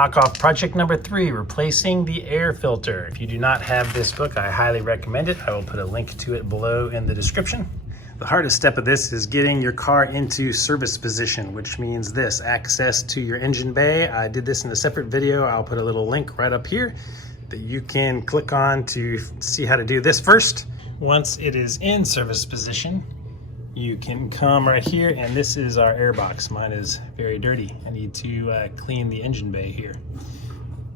knock off project number 3, replacing the air filter. If you do not have this book, I highly recommend it. I will put a link to it below in the description. The hardest step of this is getting your car into service position, which means this, access to your engine bay. I did this in a separate video. I'll put a little link right up here that you can click on to see how to do this first. Once it is in service position, you can come right here, and this is our air box. Mine is very dirty. I need to clean the engine bay here.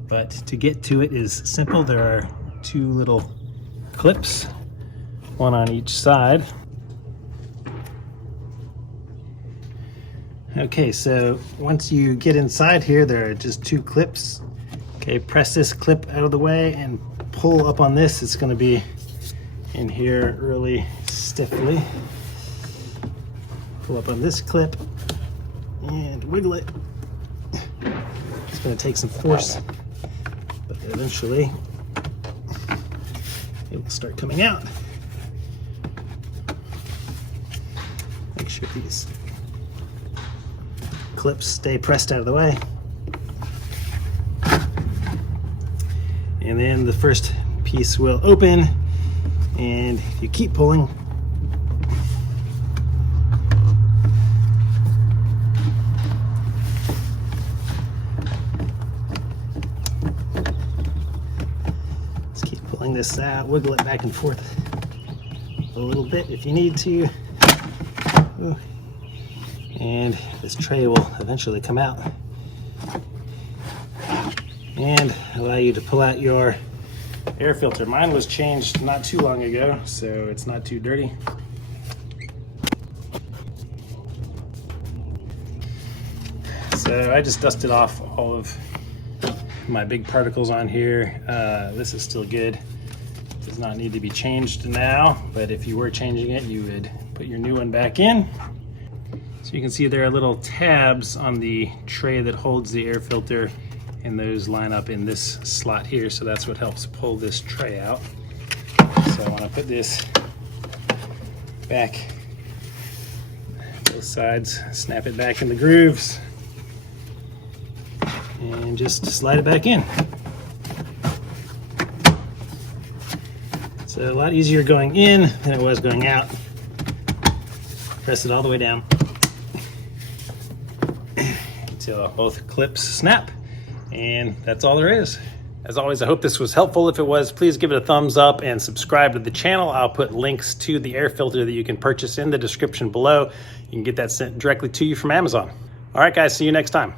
But to get to it is simple. There are 2 little clips, one on each side. Okay, so once you get inside here, there are just 2 clips. Okay, press this clip out of the way and pull up on this. It's gonna be in here really stiffly. Pull up on this clip and wiggle it. It's gonna take some force, but eventually it will start coming out. Make sure these clips stay pressed out of the way. And then the first piece will open, and if you keep pulling, just keep pulling this out, wiggle it back and forth a little bit if you need to. And this tray will eventually come out and allow you to pull out your air filter. Mine was changed not too long ago, so it's not too dirty. So I just dusted off all of my big particles on here. This is still good. Does not need to be changed now, but if you were changing it, you would put your new one back in. So you can see there are little tabs on the tray that holds the air filter, and those line up in this slot here, so that's what helps pull this tray out. So I want to put this back, both sides, snap it back in the grooves, and just slide it back in. So a lot easier going in than it was going out. Press it all the way down until both clips snap, and that's all there is. As always, I hope this was helpful. If it was, please give it a thumbs up and subscribe to the channel. I'll put links to the air filter that you can purchase in the description below. You can get that sent directly to you from Amazon. All right, guys, see you next time.